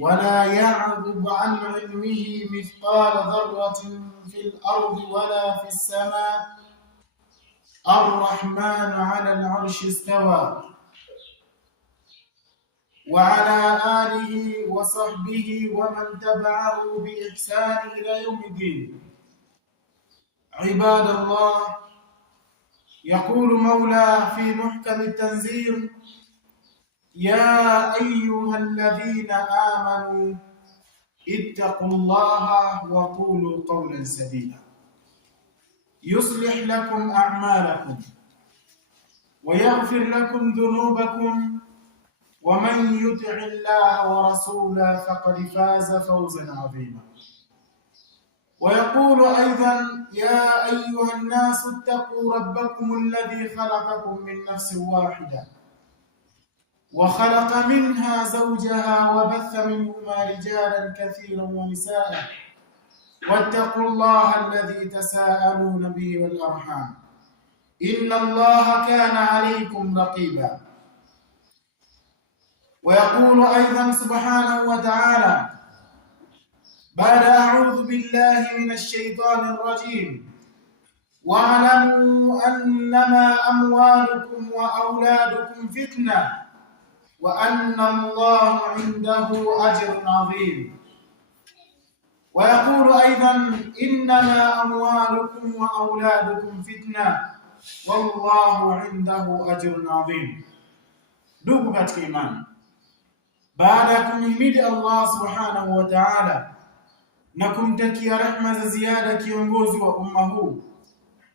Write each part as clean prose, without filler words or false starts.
ولا يعذب عن علمه مثقال ذرة في الأرض ولا في السماء الرحمن على العرش استوى. وعلى آله وصحبه ومن تبعه بإحسان إلى يوم الدين. عباد الله، يقول مولى في محكم التنزيل: يا أيها الذين آمنوا اتقوا الله وقولوا قولا سديدا يصلح لكم أعمالكم ويغفر لكم ذنوبكم ومن يطع الله ورسوله فقد فاز فوزا عظيما. ويقول أيضا: يا أيها الناس اتقوا ربكم الذي خلقكم من نفس واحدة وخلق منها زوجها وبث منهما رجالا كثيرا ونساء واتقوا الله الذي تساءلون به والأرحام إن الله كان عليكم رقيبا. ويقول أيضا سبحانه وتعالى بعد أعوذ بالله من الشيطان الرجيم: واعلموا أنما أموالكم وأولادكم فتنة وأن الله عنده أجر عظيم. ويقول أيضا: إنما أموالكم وأولادكم فتنة والله عنده أجر عظيم. Ndugu katika imani, baada ya kumhimidi Allah subhanahu wa ta'ala na kumtakia rehma za ziada kiongozi wa umma huu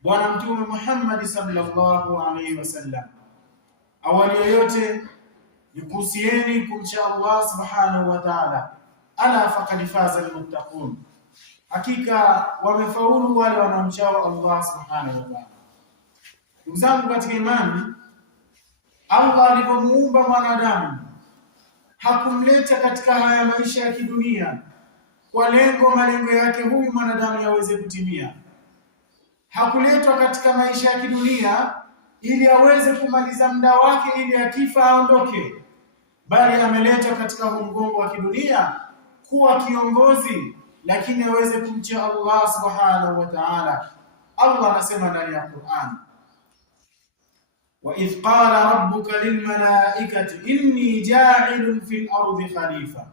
Bwana Mtume Muhammad sallallahu alaihi wasallam, awali ya yote nikuhusieni kumcha Allah subhanahu wa ta'ala. Ala faqad faza almuttaqun, hakika wamefaulu wale wanaomchao Allah subhanahu wa ta'ala. Ndugu zangu katika imani, Allah alipomuumba mwanadamu hakumleta katika haya maisha ya kidunia kwa malengo yake huyu mwanadamu yaweze kutimia. Hakuletwa katika maisha ya kidunia ili aweze kumaliza muda wake ili akifa aondoke, bali ameletwa katika mgongo wa kidunia kuwa kiongozi, lakini aweze kumcha Allah subhanahu wa ta'ala. Allah anasema ndani ya Qur'an: وَإِذْ قَالَ رَبُّكَ لِلْمَلَائِكَةِ إِنِّي جَاعِلٌ فِي الْأَرْضِ خَلِيفَةً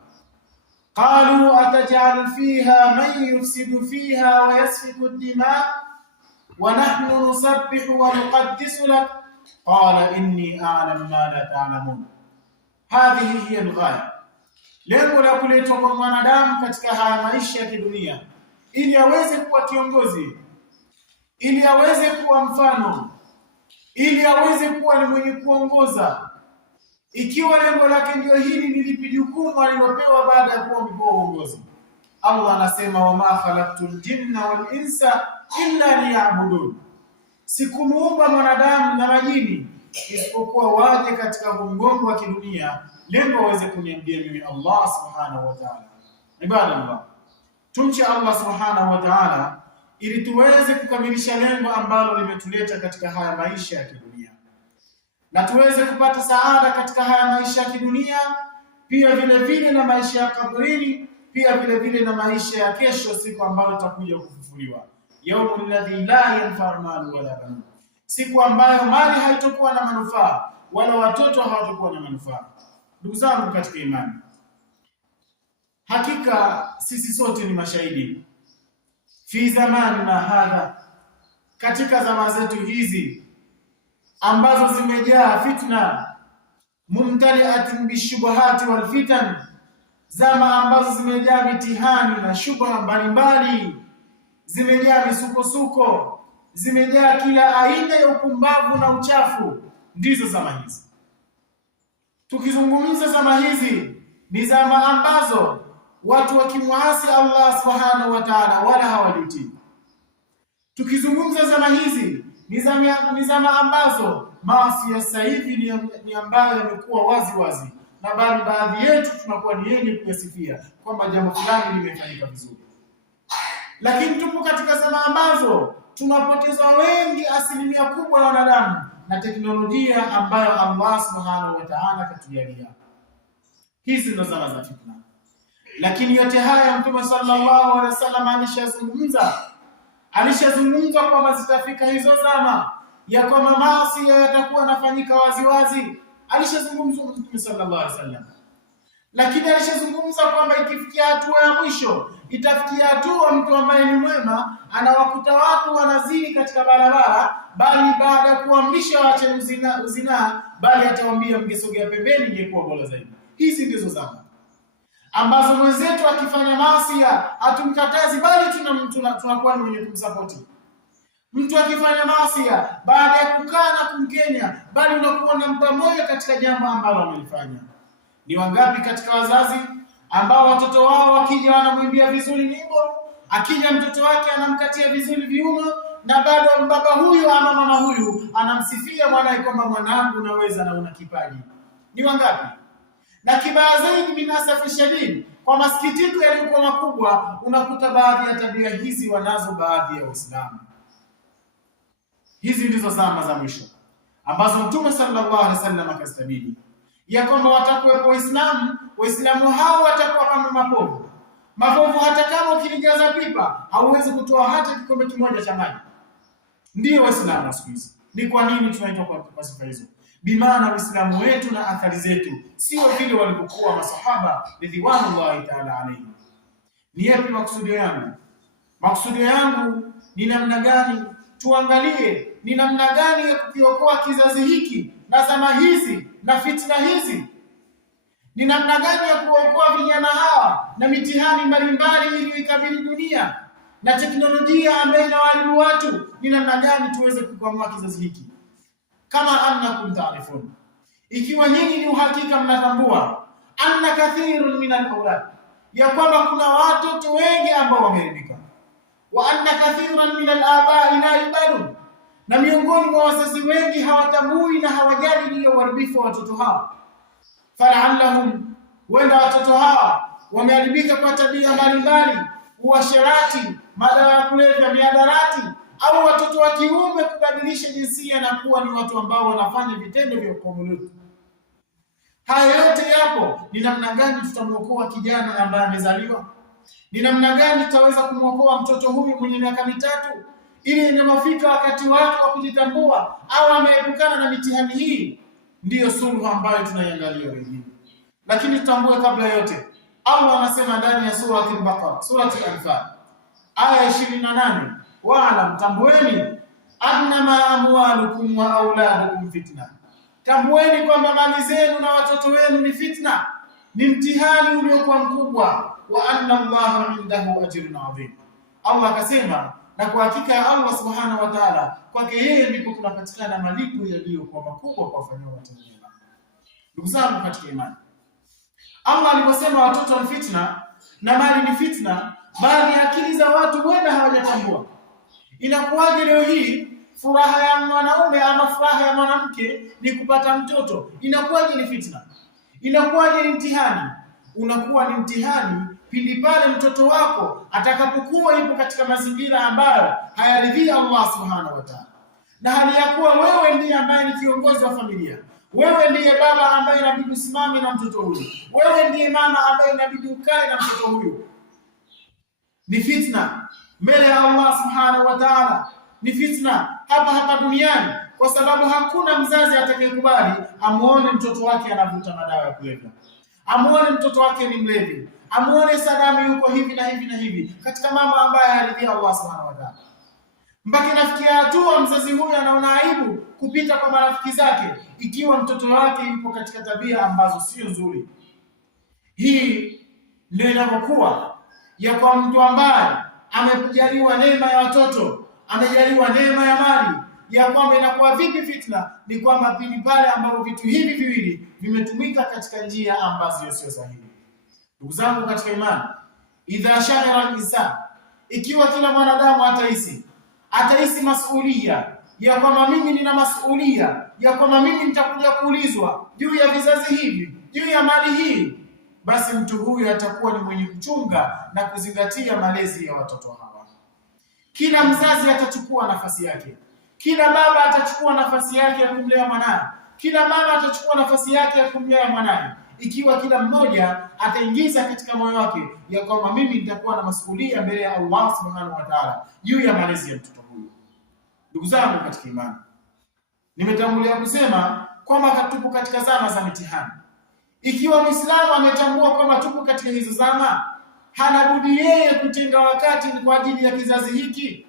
قَالُوا أَتَجْعَلُ فِيهَا مَن يُفْسِدُ فِيهَا وَيَسْفِكُ الدِّمَاءَ وَنَحْنُ نُسَبِّحُ وَنُقَدِّسُ لَكَ قَالَ إِنِّي أَعْلَمُ مَا لَا تَعْلَمُونَ. Hadhihi hiya al-ghaya, lengo la kuletwa kwa mwanadamu katika haya maisha ya kidunia ili aweze kuwa kiongozi, ili aweze kuwa mfano, ili aweze kuwa ni mwenye kuongoza. Ikiwa lengo lake ndio hili, ni lipi jukumu alilopewa baada ya kuwa mkuu uongozi? Allah anasema: wama khalaqtul jinna wal insa illa liya'budun, sikumuumba mwanadamu na majini isipokuwa waje katika mgongo wa kidunia, lengo waweze kuniabudia mimi Allah subhanahu wa ta'ala. Ibadallah, tumche Allah subhanahu wa ta'ala ili tuweze kukamilisha lengo ambalo limetuleta katika haya maisha ya kidunia, na tuweze kupata saada katika haya maisha ya kidunia, pia vile vile na maisha ya kaburini, pia vile vile na maisha ya kesho, siku ambayo tutakuja kufufuliwa. Yaumul ladhi la yanfa'u malu wala banun, siku ambayo mali haitakuwa na manufaa wala watoto hawatakuwa na manufaa. Ndugu zangu katika imani, hakika sisi sote ni mashahidi fi zamanina hadha, katika zama zetu hizi ambazo zimejaa fitna, mumtaliatin bishubuhati wal fitan, zama ambazo zimejaa mitihani na shubha mbalimbali, zimejaa misukosuko, zimejaa kila aina ya upumbavu na uchafu. Ndizo zama hizi. Tukizungumza zama hizi, ni zama ambazo watu wakimwasi Allah subhanahu wa ta'ala wala hawajutii. Tukizungumza zama hizi, ni zama ambazo maasi ya sasa hivi ni ambayo yamekuwa wazi wazi, na bali baadhi yetu tunakuwa ni yenye kuyasifia kwamba jambo fulani limefanyika vizuri. Lakini tupo katika zama ambazo tunapoteza wengi, asilimia kubwa ya wanadamu, na teknolojia ambayo Allah subhanahu wa ta'ala katujalia. Hizi ndo zama za fitna. Lakini yote haya Mtume sallallahu alaihi wasallam alishazungumza kwamba zitafika hizo zama ya kwamba maasi yatakuwa yanafanyika waziwazi. Alishazungumza Mtume sallallahu alaihi wasallam, lakini alishazungumza kwamba ikifikia hatua ya mwisho, itafikia hatua mtu ambaye ni mwema anawakuta watu wanazini katika barabara, bali baada ya kuamrisha waache uzina, bali atawaambia mngesogea pembeni ingekuwa bora zaidi. Hizi ndizo zama ambazo mwenzetu akifanya maasi hatumkatazi, bali tunakuwa ni wenye kumsupport. Mtu akifanya maasi baada ya kukaa na kumkenya, bali unakuwa unampa moyo katika jambo ambalo amelifanya. Ni wangapi katika wazazi ambao watoto wao wakija wanamwimbia vizuri nyimbo, akija mtoto wake anamkatia vizuri viuno, na bado baba huyu ama mama huyu anamsifia mwanae kwamba mwanangu unaweza na una kipaji? Ni wangapi? Na kibaya zaidi, binasafi shadidi, kwa masikitiko yaliyokuwa makubwa, unakuta baadhi ya tabia hizi wanazo baadhi ya Waislamu. Hizi ndizo zama za mwisho ambazo Mtume sallallahu alaihi wasallam akastabili ya kwamba watakuwepo Waislamu hao watakuwa kama mapovu. Hata kama ukilijaza pipa hauwezi kutoa hata kikombe kimoja cha maji. Ndio Waislamu siku hizi. Ni kwa nini tunaitwa kwa sifa hizo? Bimaana Uislamu wetu na athari zetu sio vile walivyokuwa masahaba ridwanullahi ta'ala alayhi. Ni yapi maksudio yangu? Maksudio yangu ni namna gani tuangalie ni namna gani ya kukiokoa kizazi hiki na zama hizi na fitna hizi. Ni namna gani ya kuokoa vijana hawa na mitihani mbalimbali ili ikabili dunia na teknolojia ambayo inawalibu watu. Ni namna gani tuweze kukwamua kizazi hiki? Kama annakum ta'rifun, ikiwa nyinyi ni uhakika mnatambua, anna kathirun min al-awlad, ya kwamba kuna watoto wengi ambao wameharibika, wa anna kathiran min al-aba'i la yubalun, na miongoni mwa wazazi wengi hawatambui na hawajali hiyo uharibifu wa watoto hawa. Fala'allahum, wenda watoto hawa wameharibika kwa tabia mbalimbali, uasherati, madawa ya kulevya, miadarati, au watoto wa kiume kubadilisha jinsia na kuwa ni watu ambao wanafanya vitendo vya ukombozi. Haya yote yapo. Ni namna gani tutamuokoa kijana ambaye amezaliwa? Ni namna gani tutaweza kumuokoa mtoto huyu mwenye miaka 3 ili inapofika wakati wake wa kujitambua au ameepukana na mitihani hii? Ndiyo suluhu ambayo tunaiangalia wengine. Lakini tutambue kabla yote, Allah anasema ndani ya surati al-Baqara, surati al-Anfal, aya 28, wa'lam, tambueni, annama amwalukum wa auladukum fitna, tambueni kwamba mali zenu na watoto wenu ni fitna, ni mtihani uliokuwa mkubwa, wa anna Allaha indahu ajrun adhim. Allah akasema, na kwa hakika ya Allah subhanahu wa ta'ala, kwake yeye ndipo kunapatikana malipo yaliyokuwa makubwa kwa wafanyao matendo mema. Ndugu zangu katika imani, Allah aliposema watoto ni fitna na mali ni fitna, baadhi ya akili za watu wenda hawajatambua. Inakuwaje leo hii furaha ya mwanaume ama furaha ya mwanamke ni kupata mtoto? Inakuwaje ni fitna? Inakuwaje ni mtihani? Unakuwa ni mtihani pindi pale mtoto wako atakapokuwa yupo katika mazingira ambayo hayaridhii Allah subhanahu wa ta'ala, na hali ya kuwa wewe ndiye ambaye ni kiongozi wa familia, wewe ndiye baba ambaye inabidi usimame na mtoto huyu, wewe ndiye mama ambaye inabidi ukae na mtoto huyu. Ni fitna mbele ya Allah subhanahu wa ta'ala, ni fitna hapa duniani, kwa sababu hakuna mzazi atakayekubali amuone mtoto wake anavuta madawa ya kulevya, amuone mtoto wake ni mlevi, amuone Saddam yuko hivi na hivi na hivi katika mambo ambayo hayaridhii Allah subhanahu wa ta'ala. Mpaka nafikia hatua mzazi huyu anaona aibu kupita kwa marafiki zake ikiwa mtoto wake yupo katika tabia ambazo sio nzuri. Hii ndio inapokuwa ya kwa mtu ambaye amejaliwa neema ya watoto, amejaliwa neema ya mali, ya kwamba inakuwa vipi fitna? Ni kwamba pindi pale ambapo vitu hivi viwili vimetumika katika njia ambazo sio sahihi. Ndugu zangu katika imani, idha sha'ara al-insan, ikiwa kila mwanadamu atahisi masuhulia ya kwamba mimi nina masuhulia ya kwamba mimi nitakuja kuulizwa juu ya vizazi hivi, juu ya mali hii, basi mtu huyu atakuwa ni mwenye kuchunga na kuzingatia malezi ya watoto hawa. Kila mzazi atachukua nafasi yake, kila baba atachukua nafasi yake ya kumlea mwanae, kila mama atachukua nafasi yake ya kumlea mwanae, ikiwa kila mmoja ataingiza katika moyo wake ya kwamba mimi nitakuwa na masuhulia mbele ya Allah subhanahu wa ta'ala juu ya malezi ya mtoto huyu. Ndugu zangu katika imani, nimetangulia kusema kwamba tupo katika zama za mitihani. Ikiwa Muislamu ametambua kwamba tupo katika hizo zama, hana budi yeye kutenga wakati kwa ajili ya kizazi hiki.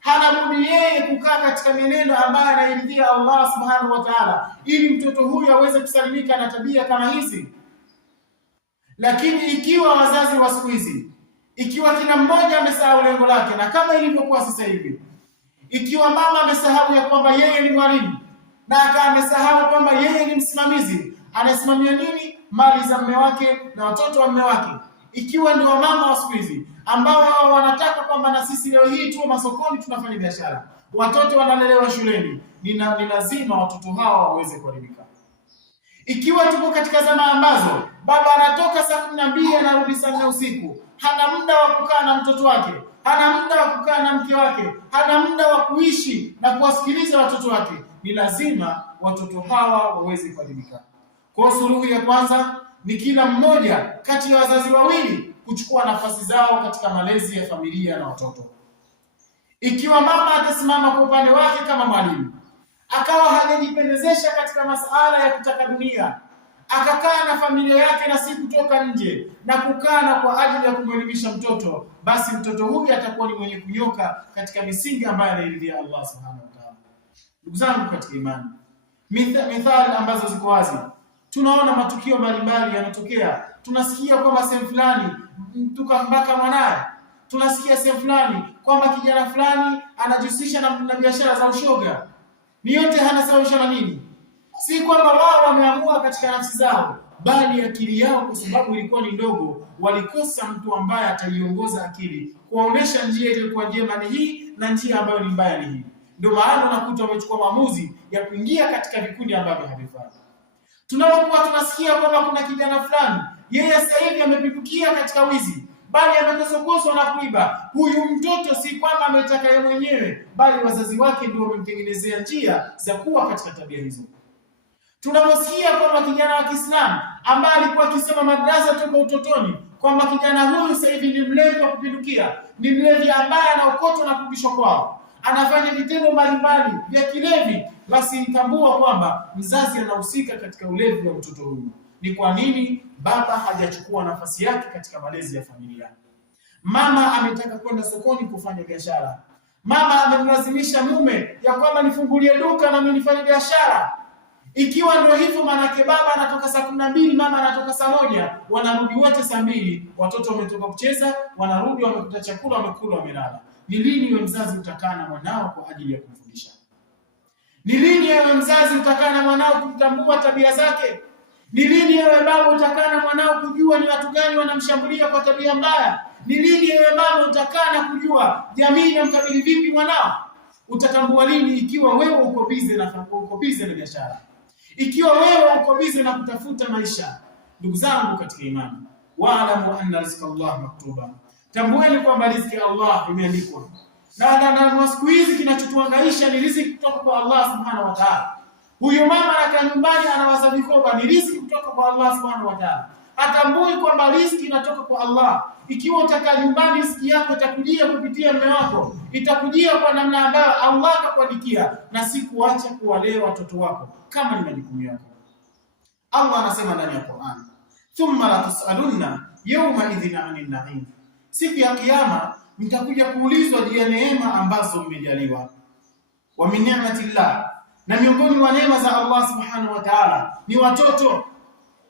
Hana budi yeye kukaa katika mienendo ambayo anairidhia Allah subhanahu wa ta'ala, ili mtoto huyu aweze kusalimika na tabia kama hizi. Lakini ikiwa wazazi wa siku hizi, ikiwa kila mmoja amesahau lengo lake, na kama ilivyokuwa sasa hivi, ikiwa mama amesahau ya kwamba yeye ni mwalimu na amesahau kwamba yeye ni msimamizi, anasimamia nini? Mali za mume wake na watoto wa mume wake. Ikiwa ndio mama wa siku hizi ambao wao wanataka kwamba na sisi leo hii tuwe masokoni tunafanya biashara, watoto wanalelewa shuleni, ni lazima watoto hawa waweze kuelimika. Ikiwa tupo katika zama ambazo baba anatoka saa 12 anarudi saa 4 usiku, hana muda wa kukaa na mtoto wake, hana muda wa kukaa na mke wake, hana muda wa kuishi na kuwasikiliza watoto wake, ni lazima watoto hawa waweze kuelimika. Kwa suluhu ya kwanza ni kila mmoja kati ya wazazi wawili kuchukua nafasi zao katika malezi ya familia na watoto. Ikiwa mama atasimama kwa upande wake kama mwalimu, akawa hajajipendezesha katika masuala ya kutaka dunia, akakaa na familia yake na si kutoka nje na kukaa na kwa ajili ya kumwelimisha mtoto, basi mtoto huyu atakuwa ni mwenye kunyoka katika misingi ambayo anairidhia Allah subhanahu wa ta'ala. Ndugu zangu katika imani, mithali ambazo ziko wazi, tunaona matukio mbalimbali yanatokea. Tunasikia kwamba sehemu fulani mtu kambaka mwanae, tunasikia sehemu fulani kwamba kijana fulani anajihusisha na biashara za ushoga. Ni yote hanasababisha na nini? Si kwamba wao wameamua katika nafsi zao, bali akili yao kwa sababu ilikuwa ni ndogo, walikosa mtu ambaye ataiongoza akili kuwaonesha njia iliyokuwa njema ni hii na njia ambayo ni mbaya ni hii. Ndio maana unakuta wamechukua maamuzi ya kuingia katika vikundi ambavyo havifai. Tunapokuwa tunasikia kwamba kuna kijana fulani yeye sasa hivi amepindukia katika wizi, bali amekosokoswa na kuiba, huyu mtoto si kwamba ametaka yeye mwenyewe, bali wazazi wake ndio wamemtengenezea njia za kuwa katika tabia hizo. Tunaposikia kwamba kijana wa Kiislamu ambaye alikuwa akisoma madrasa toka utotoni, kwamba kijana huyu sasa hivi ni mlevi wa kupindukia, ni mlevi ambaye anaokotwa na kurudishwa kwao, anafanya vitendo mbalimbali vya kilevi, basi tambua kwamba mzazi anahusika katika ulevi wa mtoto huyu. Ni kwa nini baba hajachukua nafasi yake katika malezi ya familia? Mama ametaka kwenda sokoni kufanya biashara, mama amemlazimisha mume ya kwamba nifungulie duka na mimi nifanye biashara. Ikiwa ndio hivyo, manake baba anatoka saa 12, mama anatoka saa 1, wanarudi wote saa 2, watoto wametoka kucheza, wanarudi wamekuta chakula, wamekula, wamelala. Ni lini wewe mzazi utakaa na mwanao kwa ajili ya kumfundisha? Ni lini wewe mzazi utakaa na mwanao kumtambua tabia zake? Ni lini wewe baba utakaa na mwanao kujua ni watu gani wanamshambulia kwa tabia mbaya? Ni lini wewe mama utakaa na kujua jamii inamkabili vipi mwanao? Utatambua lini ikiwa wewe uko busy na biashara? Ikiwa wewe uko busy na kutafuta maisha? Ndugu zangu katika imani, wa'lamu anna rizqa Allah maktuba. Tambueni kwamba riziki ya Allah imeandikwa. Na siku hizi kinachotuhangaisha ni riziki kutoka kwa Allah subhanahu wa ta'ala. Huyo mama anakaa nyumbani anawaza mikoba, ni riziki kutoka kwa Allah subhanahu wa ta'ala. Atambui kwamba riziki inatoka kwa Allah. Ikiwa utakaa nyumbani, riziki yako itakujia kupitia mume wako, itakujia kwa namna ambayo Allah akakuandikia, na si kuacha kuwalea watoto wako kama ni majukumu yako. Allah anasema ndani ya Qur'an, thumma la tusalunna yawma idhin 'anil na'im. Siku ya kiyama mtakuja kuulizwa juu ya neema ambazo mmejaliwa. Wa min ni'matillah, na miongoni mwa neema za Allah subhanahu wa ta'ala ni watoto,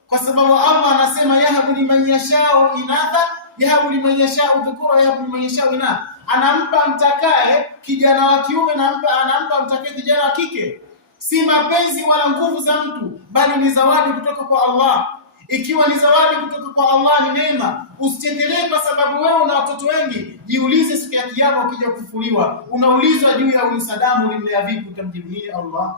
kwa sababu Allah anasema yahabu liman yashau inatha, yahabu liman yashau dhukura, yahabu liman yashau inatha. Anampa mtakaye kijana wa kiume na anampa mtakaye kijana wa kike. Si mapenzi wala nguvu za mtu, bali ni zawadi kutoka kwa Allah. Ikiwa ni zawadi kutoka kwa Allah, ni neema. Usitegelee kwa sababu wewe una watoto wengi. Jiulize siku ya kiyama ukija kufufuliwa, unaulizwa juu ya huyu Sadamu, ulimlea vipi? Utamjibu nini Allah?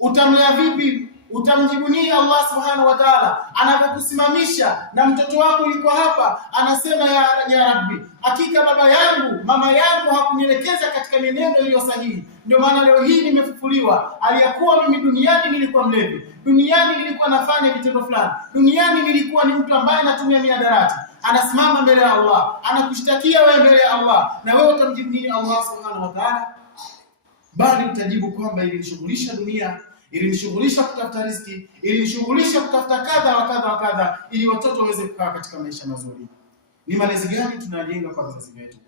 Utamlea vipi Utamjibu nini Allah subhanahu wa ta'ala anapokusimamisha na mtoto wako yuko hapa anasema ya Rabbi, hakika baba yangu mama yangu hakunielekeza katika mienendo iliyo sahihi, ndio maana leo hii nimefufuliwa. Aliyakuwa mimi duniani nilikuwa mlevi, duniani nilikuwa nafanya vitendo fulani, duniani nilikuwa ni mtu ambaye anatumia mihadarati. Anasimama mbele ya Allah, anakushtakia wewe mbele ya Allah, na wewe utamjibu nini Allah subhanahu wa ta'ala? Bali utajibu kwamba ilinishughulisha dunia, ilinishughulisha kutafuta riziki, ilinishughulisha kutafuta kadha wa kadha wa kadha, ili watoto waweze kukaa katika maisha mazuri. Ni malezi gani tunajenga kwa vizazi wetu?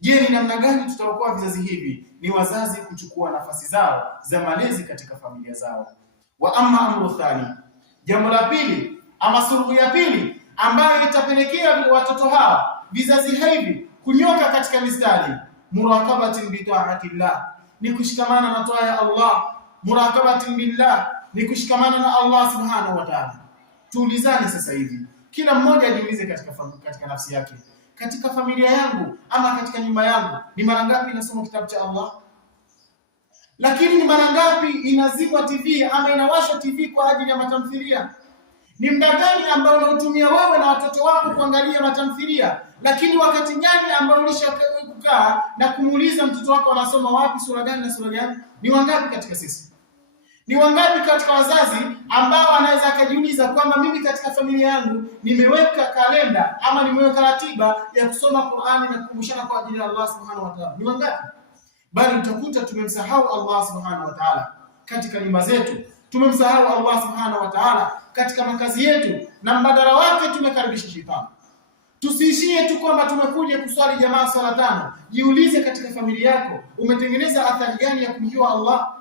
Je, ni namna gani tutaokoa vizazi hivi? Ni wazazi kuchukua nafasi zao za malezi katika familia zao. Wa amma amru thani, jambo la pili ama suluhu ya pili ambayo itapelekea watoto hawa vizazi hivi kunyoka katika mistari, muraqabatin bi ta'atillah, ni kushikamana na toa ya Allah. Muraqabatin billah, ni kushikamana na Allah subhanahu wa ta'ala. Tuulizane sasa hivi, kila mmoja ajiulize katika nafsi yake, katika familia yangu ama katika nyumba yangu ni mara ngapi nasoma kitabu cha Allah? Lakini ni mara ngapi inazimwa TV ama inawashwa TV kwa ajili ya matamthilia? Ni muda gani ambao unatumia wewe na watoto wako kuangalia matamthilia? Lakini wakati gani ambao ulishakaa na kumuuliza mtoto wako anasoma wapi, sura gani na sura gani? Ni wangapi katika sisi? Ni wangapi katika wazazi ambao anaweza akajiuliza kwamba mimi katika familia yangu nimeweka kalenda ama nimeweka ratiba ya kusoma Qur'ani na kukumbushana kwa ajili ya Allah subhanahu wa ta'ala? Ni wangapi? Bali utakuta tumemsahau Allah subhanahu wa ta'ala katika nyumba zetu, tumemsahau Allah subhanahu wa ta'ala katika makazi yetu, na mbadala wake tumekaribisha shetani. Tusiishie tu kwamba tumekuja kuswali jamaa swala tano. Jiulize katika familia yako umetengeneza athari gani ya kumjua Allah?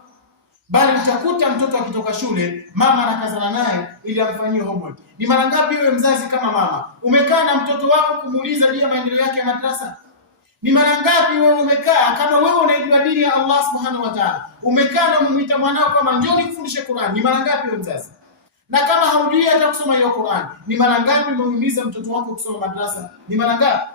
Bali utakuta mtoto akitoka shule mama anakazana naye ili amfanyie homework. Ni mara ngapi wewe mzazi kama mama umekaa na mtoto wako kumuuliza juu ya maendeleo yake ya madrasa? Ni mara ngapi wewe umekaa kama wewe unaijua dini ya Allah subhanahu wa ta'ala, umekaa na umuita mwanao kama njoo nikufundishe Qur'an? Ni mara ngapi wewe mzazi? Na kama haujui hata kusoma hiyo Qur'an, ni mara ngapi umehimiza mtoto wako kusoma madrasa? Ni mara ngapi?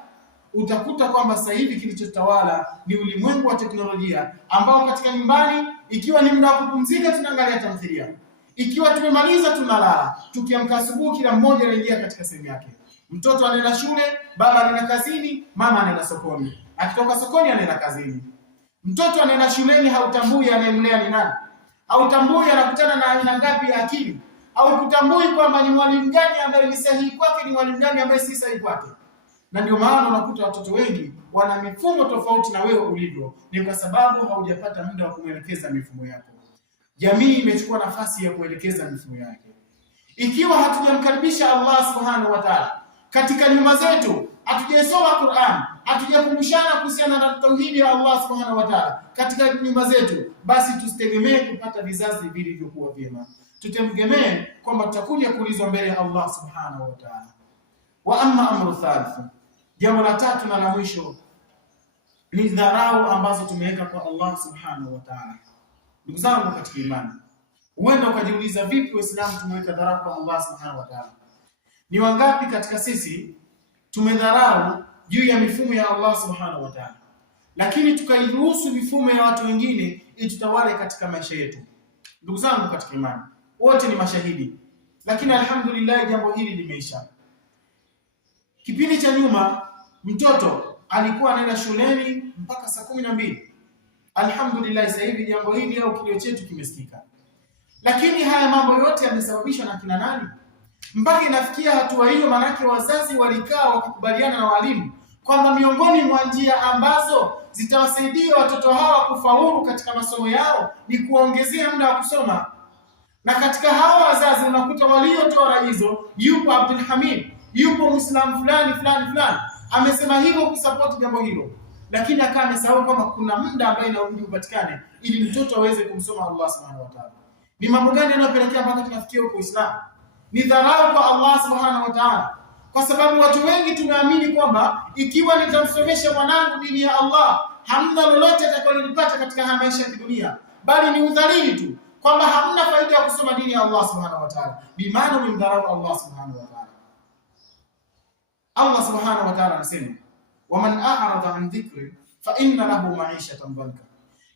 Utakuta kwamba sasa hivi kilichotawala ni ulimwengu wa teknolojia, ambao katika nyumbani ikiwa ni muda wa kupumzika tunaangalia tamthilia, ikiwa tumemaliza tunalala, tukiamka asubuhi kila mmoja anaingia katika sehemu yake. Mtoto anaenda shule, baba anaenda kazini, mama anaenda sokoni, akitoka sokoni anaenda kazini. Mtoto anaenda shuleni, hautambui anayemlea ni nani, hautambui anakutana na aina ngapi ya akili, au kutambui kwamba ni mwalimu gani ambaye ni sahihi kwake, ni mwalimu gani ambaye si sahihi kwake. Na ndio maana unakuta watoto wengi wana mifumo tofauti na wewe ulivyo, ni kwa sababu haujapata muda wa kuelekeza mifumo yako. Jamii imechukua nafasi ya kuelekeza mifumo yake. Ikiwa hatujamkaribisha Allah subhanahu wa ta'ala katika nyumba zetu, hatujasoma Qur'an, hatujakumbushana kuhusiana na tauhidi ya Allah subhanahu wa ta'ala katika nyumba zetu, basi tusitegemee kupata vizazi vilivyokuwa vyema. Tutegemee kwamba tutakuja kuulizwa mbele ya Allah subhanahu wa ta'ala. Wa amma amru thalith, jambo la tatu na la mwisho ni dharau ambazo tumeweka kwa Allah subhanahu wa ta'ala. Ndugu zangu katika imani, huenda ukajiuliza vipi Waislamu tumeweka dharau kwa Allah subhanahu wa ta'ala? Ni wangapi katika sisi tumedharau juu ya mifumo ya Allah subhanahu wa ta'ala, lakini tukairuhusu mifumo ya watu wengine itutawale katika maisha yetu? Ndugu zangu katika imani, wote ni mashahidi, lakini alhamdulillah jambo hili limeisha. Kipindi cha nyuma mtoto alikuwa anaenda shuleni mpaka saa 12. Alhamdulillah sasa hivi jambo hili au kilio chetu kimesikika. Lakini haya mambo yote yamesababishwa na kina nani? Mpaka inafikia hatua hiyo, manake wazazi walikaa wakakubaliana na walimu kwamba miongoni mwa njia ambazo zitawasaidia watoto hawa kufaulu katika masomo yao ni kuongezea muda wa kusoma. Na katika hawa wazazi unakuta waliotoa hizo, yupo Abdul Hamid, yupo Muislamu fulani amesema hivyo kusupport jambo hilo, lakini akawa amesahau kwamba kuna muda ambao inabidi upatikane ili mtoto aweze kumsoma Allah subhanahu wa ta'ala. Ni mambo gani yanayopelekea mpaka tunafikia huko Uislamu? Ni dharau kwa Allah subhanahu wa ta'ala, kwa sababu watu wengi tunaamini kwamba ikiwa nitamsomesha mwanangu dini ya Allah hamna lolote atakalolipata katika maisha ya dunia, bali ni udhalili tu, kwamba hamna faida ya kusoma dini ya Allah subhanahu wa ta'ala. Bi maana ni dharau Allah subhanahu wa ta'ala. Allah subhanahu wa ta'ala anasema, waman a'rada an dhikri fa inna lahu ma'ishatan dhanka,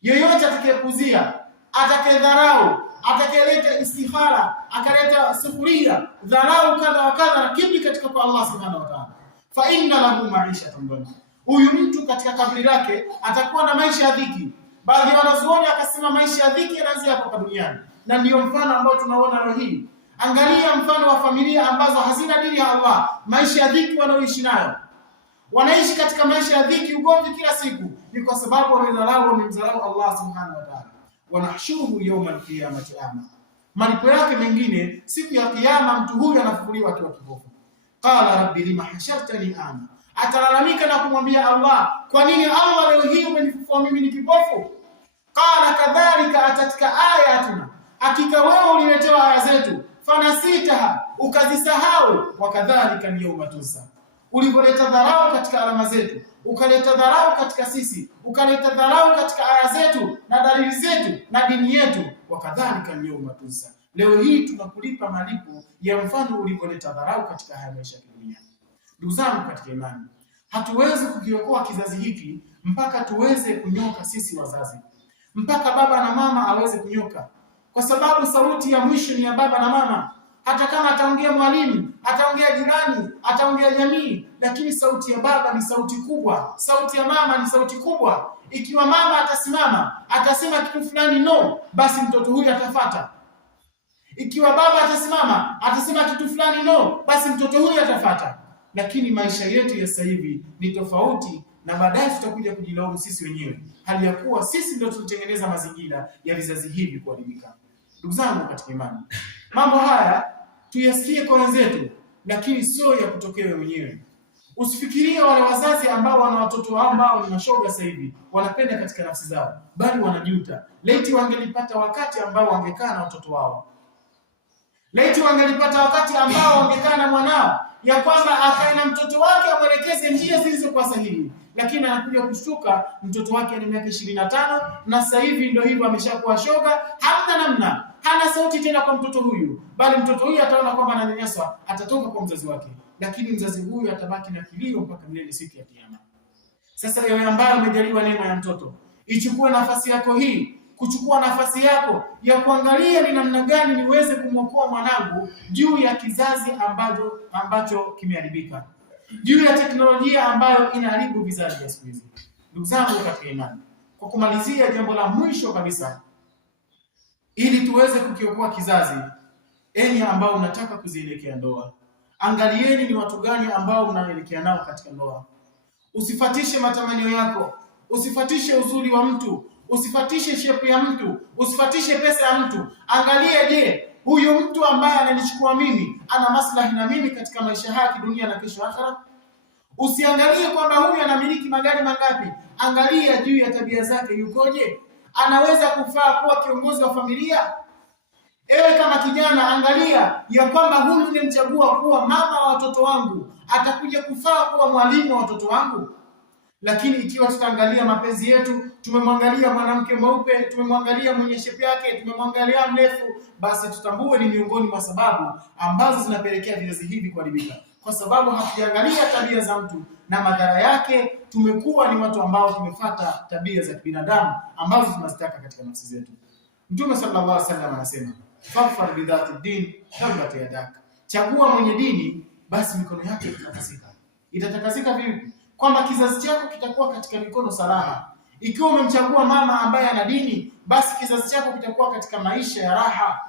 yeyote atakayepuzia, atakayedharau atakayeleta istikhara, akaleta sukhriya, dharau kadha wa kadha na kibri katika kwa Allah subhanahu wa ta'ala, fa inna lahu ma'ishatan dhanka, huyu mtu katika kaburi lake atakuwa na maisha ya dhiki. Baadhi ya wanazuoni akasema maisha ya dhiki yanaanzia hapa duniani, na ndio mfano ambao tunaona leo hii. Angalia mfano wa familia ambazo hazina dini ya Allah, maisha ya dhiki wanaoishi nayo. Wanaishi katika maisha ya dhiki, ugomvi kila siku, ni kwa sababu wamemdharau Allah subhanahu wa ta'ala. Wanahshuruhu yawma al-qiyamati ama, malipo yake mengine siku ya kiyama mtu huyu anafufuliwa akiwa kipofu. Qala rabbi lima hashartani ama, atalalamika na kumwambia Allah, kwa nini Allah leo hii umenifufua mimi ni kipofu? Qala kadhalika atatika ayatuna, hakika wewe uliletewa aya zetu, fanasitaha, ukazisahau, wakadhalika al-yawma tunsa, ulivoleta dharau katika alama zetu, ukaleta dharau katika sisi, ukaleta dharau katika aya zetu na dalili zetu na dini yetu, wakadhalika al-yawma tunsa, leo hii tunakulipa malipo ya mfano ulivoleta dharau katika haya maisha ya dunia. Ndugu zangu katika imani, hatuwezi kukiokoa kizazi hiki mpaka tuweze kunyoka sisi wazazi, mpaka baba na mama aweze kunyoka, kwa sababu sauti ya mwisho ni ya baba na mama. Hata kama ataongea mwalimu, ataongea jirani, ataongea jamii, lakini sauti ya baba ni sauti kubwa, sauti ya mama ni sauti kubwa. Ikiwa mama atasimama atasema kitu fulani no, basi mtoto huyu atafuata. Ikiwa baba atasimama atasema kitu fulani no, basi mtoto huyu atafuata. Lakini maisha yetu ya sasa hivi ni tofauti, na baadaye tutakuja kujilaumu sisi wenyewe, hali ya kuwa sisi ndio tulitengeneza mazingira ya vizazi hivi kuharibika. Ndugu zangu katika imani, mambo haya tuyasikie kwa wenzetu, lakini sio ya kutokea wenyewe. Usifikirie wale wazazi ambao wana watoto wao ambao ni mashoga sasa hivi wanapenda katika nafsi zao, bali wanajuta. Laiti wangelipata wakati ambao wangekaa na watoto wao, laiti wangelipata wakati ambao wangekaa na mwanao, ya kwamba akae na mtoto wake amwelekeze njia zilizokuwa sahihi. Lakini anakuja kushtuka mtoto wake ana miaka 25 na sasa hivi ndio hivyo ameshakuwa shoga, hamna namna, hana sauti tena kwa mtoto huyu, bali mtoto huyu ataona kwamba ananyanyaswa, atatoka kwa mzazi wake, lakini mzazi huyu atabaki na kilio mpaka milele siku ya kiyama. Sasa wewe ambaye umejaliwa neema ya mtoto, ichukue nafasi yako hii, kuchukua nafasi yako ya kuangalia ni namna gani niweze kumwokoa mwanangu juu ya kizazi ambacho kimeharibika, juu ya teknolojia ambayo inaharibu vizazi vya siku hizi. Ndugu zangu katika imani, kwa kumalizia, jambo la mwisho kabisa ili tuweze kukiokoa kizazi, enyi ambao mnataka kuzielekea ndoa, angalieni ni watu gani ambao mnaelekea nao katika ndoa. Usifatishe matamanio yako, usifatishe uzuri wa mtu, usifatishe shepu ya mtu, usifatishe pesa ya mtu. Angalia, je, huyu mtu ambaye ananichukua mimi ana maslahi na mimi katika maisha haya dunia na kesho akhera? Usiangalie kwamba huyu anamiliki magari mangapi, angalia juu ya tabia zake yukoje, anaweza kufaa kuwa kiongozi wa familia? Ewe kama kijana, angalia ya kwamba huyu nimemchagua kuwa mama wa watoto wangu, atakuja kufaa kuwa mwalimu wa watoto wangu. Lakini ikiwa tutaangalia mapenzi yetu, tumemwangalia mwanamke mweupe, tumemwangalia mwenye shepu yake, tumemwangalia mrefu, basi tutambue ni miongoni mwa sababu ambazo zinapelekea vizazi hivi kuharibika, kwa sababu hatujaangalia tabia za mtu na madhara yake. Tumekuwa ni watu ambao tumefuata tabia za kibinadamu ambazo tunazitaka katika nafsi zetu. Mtume sallallahu alaihi wasallam anasema, fafar bidhati din tabbat yadak, chagua mwenye dini, basi mikono yake itatakasika. Itatakasika vipi? Kwamba kizazi chako kitakuwa katika mikono salama. Ikiwa umemchagua mama ambaye ana dini, basi kizazi chako kitakuwa katika maisha ya raha.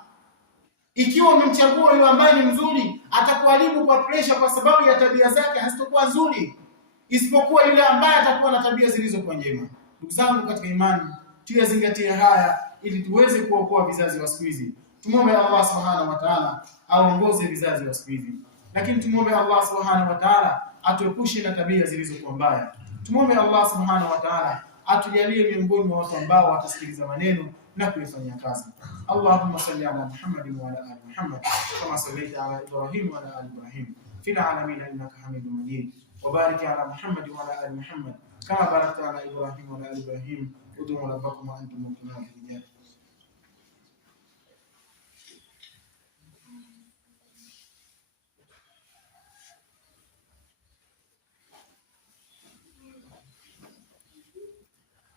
Ikiwa umemchagua yule ambaye ni mzuri, atakuharibu kwa pressure kwa sababu ya tabia zake hazitakuwa nzuri, isipokuwa yule ambaye atakuwa na tabia zilizokuwa njema. Ndugu zangu katika imani, tuyazingatie haya ili tuweze kuokoa vizazi wa siku hizi. Tumuombe Allah subhanahu wa ta'ala aongoze vizazi wa siku hizi, lakini tumuombe Allah subhanahu wa ta'ala atuepushe na tabia zilizokuwa mbaya. Tumuombe Allah subhanahu wa ta'ala atujalie miongoni mwa watu ambao watasikiliza maneno na kuyafanyia kazi. Allahumma salli ala Muhammad wa ala ali Muhammad kama sallaita ala Ibrahim wa ala ali Ibrahim fil alamin innaka Hamidum Majid. Wa barik ala Muhammad wa ala ali Muhammad kama barakta ala Ibrahim wa ala ali Ibrahim. Ud'u rabbakum wa antum muqinun bil jannah.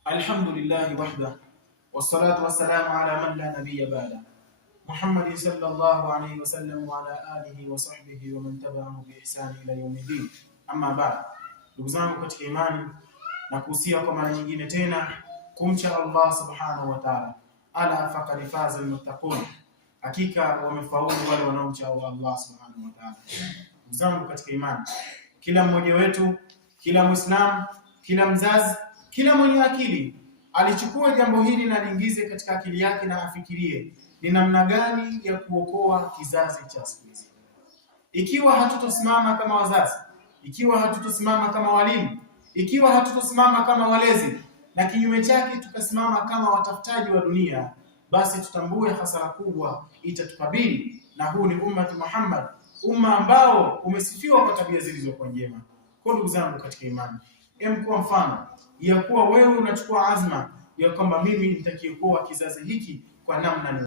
الحمد لله وحده والصلاة والسلام على من لا نبي بعده Muhammad sallallahu alayhi wasallam wa ala alihi wa sahbihi wa man tabi'ahu bi ihsan ila yawmiddin. Amma ba'd, ndugu zangu katika imani, na kuhusia kwa mara nyingine tena kumcha Allah subhanahu wa ta'ala. Ala faqad faza almuttaqun, hakika wamefaulu wale wanaomcha Allah subhanahu wa ta'ala. Ndugu zangu katika imani, kila mmoja wetu, kila Muislamu, kila mzazi, kila mwenye akili alichukua jambo hili na liingize katika akili yake na afikirie ni namna gani ya kuokoa kizazi cha siku hizi. Ikiwa hatutosimama kama wazazi, ikiwa hatutosimama kama walimu, ikiwa hatutosimama kama walezi, na kinyume chake tukasimama kama watafutaji wa dunia, basi tutambue hasara kubwa itatukabili. Na huu ni ummati Muhammad, umma ambao umesifiwa kwa tabia zilizokuwa njema. Kwa ndugu zangu katika imani, kwa mfano ya kuwa wewe unachukua azma ya kwamba mimi nitakiokoa kizazi hiki kwa namna